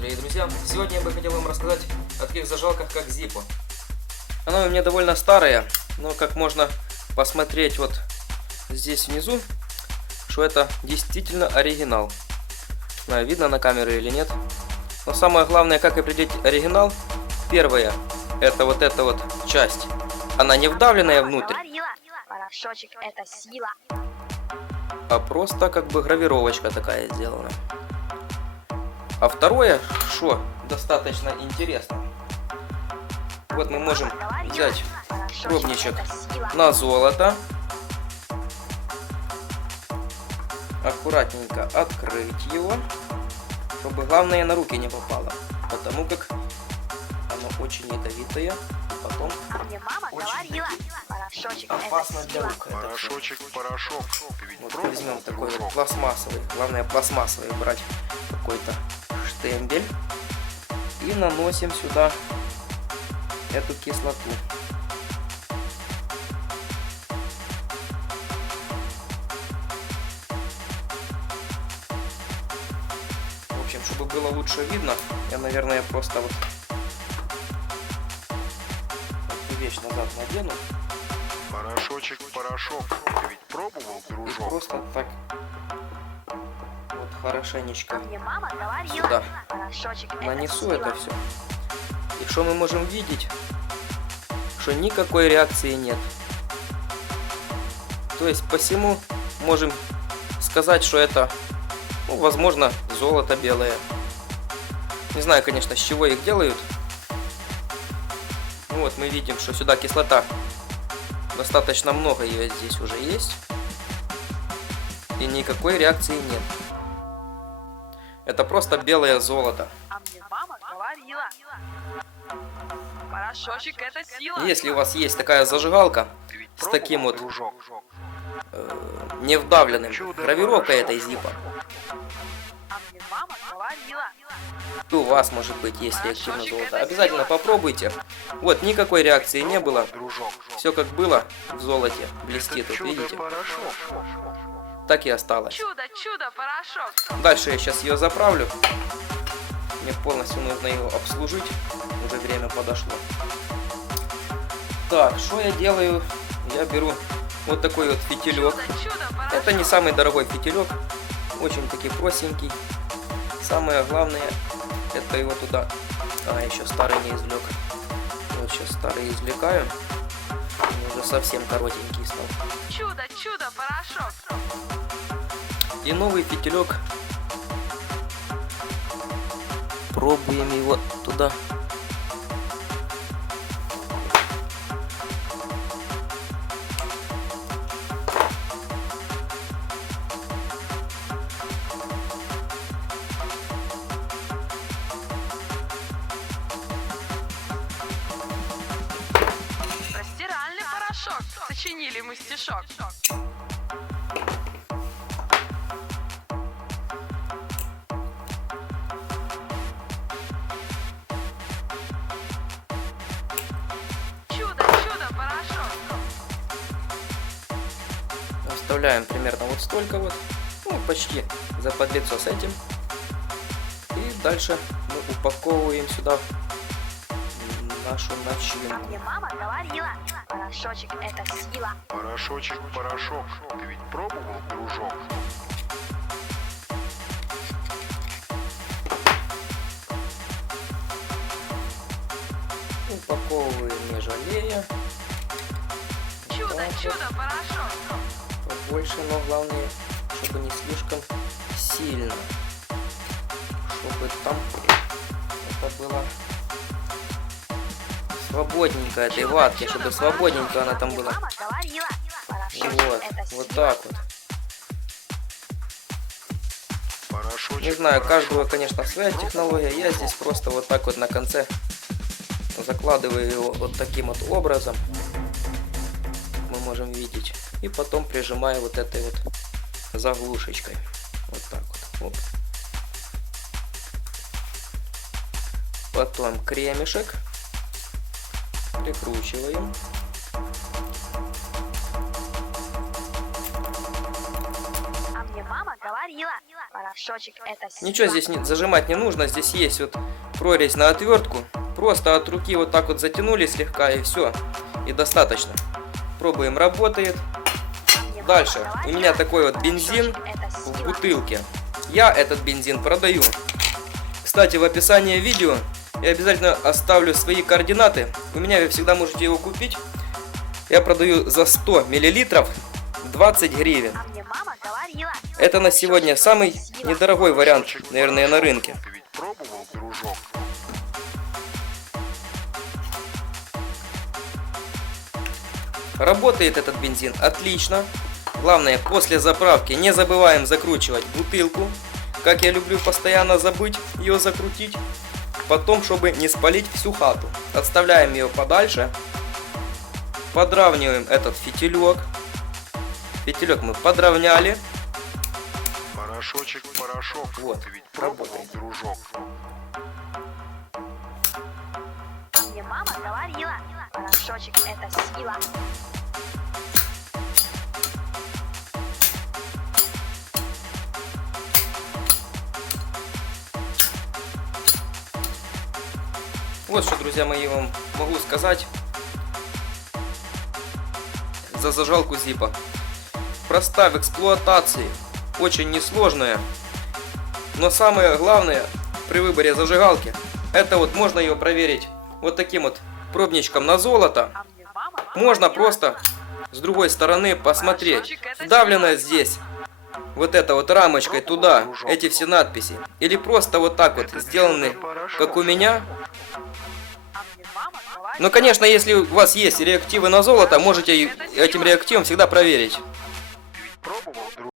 дорогие друзья! Сегодня я бы хотел вам рассказать о таких зажигалках, как Zippo. Она у меня довольно старая, но как можно посмотреть вот здесь внизу, что это действительно оригинал. Не знаю, видно на камере или нет. Но самое главное, как определить оригинал. Первое, это вот эта вот часть. Она не вдавленная внутрь, Порошочек — это сила. а просто как бы гравировочка такая сделана. А второе, что достаточно интересно. Вот мы можем взять пробничек на золото, аккуратненько открыть его, чтобы главное на руки не попало, потому как оно очень ядовитое, и потом очень опасно для рук. Порошок. Вот возьмем такой вот пластмассовый, главное пластмассовый брать какой-то штемпель и наносим сюда эту кислоту. В общем, чтобы было лучше видно, я, наверное, просто вот эту вещь назад надену. Порошок. Ты ведь пробовал, И дружок? просто так вот хорошенечко Мне мама говорила, сюда порошочек — нанесу это это сила. все. И что мы можем видеть? Что никакой реакции нет. То есть посему можем сказать, что это, ну, возможно, золото белое. Не знаю, конечно, с чего их делают. Ну вот мы видим, что сюда кислота. Достаточно много ее здесь уже есть. И никакой реакции нет. Это просто белое золото. А мне мама говорила, порошочек — это сила. Если у вас есть такая зажигалка Ты ведь с таким вот дружок? невдавленным гравировкой этой Zippo, А мне мама говорила, и у вас может быть есть реактивное золото, обязательно попробуйте. Вот никакой реакции не было. Дружок. Все как было в золоте блестит, вот видите, Чудо-порошок. так и осталось. Чудо-порошок. Дальше я сейчас ее заправлю. Мне полностью нужно ее обслужить. Уже время подошло. Так, что я делаю? Я беру вот такой вот фитилек. Это не самый дорогой фитилек. Очень таки простенький. Самое главное, это его туда... А, еще старый не извлек. Вот сейчас старый извлекаю. Он уже совсем коротенький стал. Чудо-порошок. И новый фитилек. Пробуем его туда. Про стиральный порошок сочинили мы стишок. Чудо-порошок. Оставляем примерно вот столько вот. Ну, почти заподлицо с этим. И дальше мы упаковываем сюда нашу А начинку. мне мама говорила, порошочек — это сила. Порошок. Ты ведь пробовал, дружок? Упаковываем не жалея. Чудо-порошок. Побольше, но главное, чтобы не слишком сильно. Чтобы там это было свободненько этой ватки, чтобы свободненько она там была. Мама говорила, порошочек Вот, — это вот сила. так вот. Порошочек. Не знаю, каждого, конечно, своя технология. Я здесь просто вот так вот на конце закладываю его вот таким вот образом. Мы можем видеть. И потом прижимаю вот этой вот заглушечкой. Вот так вот. Оп. Потом кремешек. Прикручиваем. А мне мама говорила, порошок Порошочек это сила. Ничего здесь зажимать не нужно, здесь есть вот прорезь на отвертку. Просто от руки вот так вот затянули слегка и все. И достаточно. Пробуем, работает. Дальше. У меня такой вот бензин в бутылке. Я этот бензин продаю. Кстати, в описании видео я обязательно оставлю свои координаты. У меня вы всегда можете его купить. Я продаю за 100 мл 20 гривен. А мне мама говорила. Это на сегодня самый недорогой вариант, наверное, на рынке. Ты ведь пробовал, дружок? Работает этот бензин отлично. Главное, после заправки не забываем закручивать бутылку. Как я люблю постоянно забыть ее закрутить. Потом, чтобы не спалить всю хату. Отставляем ее подальше. Подравниваем этот фитилек. Фитилек мы подровняли. Порошочек, порошок. Вот, Ты ведь пробовал, работает. дружок? А мне мама говорила. Порошочек это сила. Вот что, друзья мои, вам могу сказать за зажалку Зипа. Проста в эксплуатации, очень несложная. Но самое главное при выборе зажигалки, это вот можно ее проверить вот таким вот пробничком на золото. А мне мама Можно просто с другой стороны посмотреть, вдавлено здесь вот эта вот рамочкой туда эти все надписи. Или просто вот так вот сделаны, как у меня. А мне мама говорила. Но, конечно, если у вас есть реактивы на золото, можете этим реактивом всегда проверить.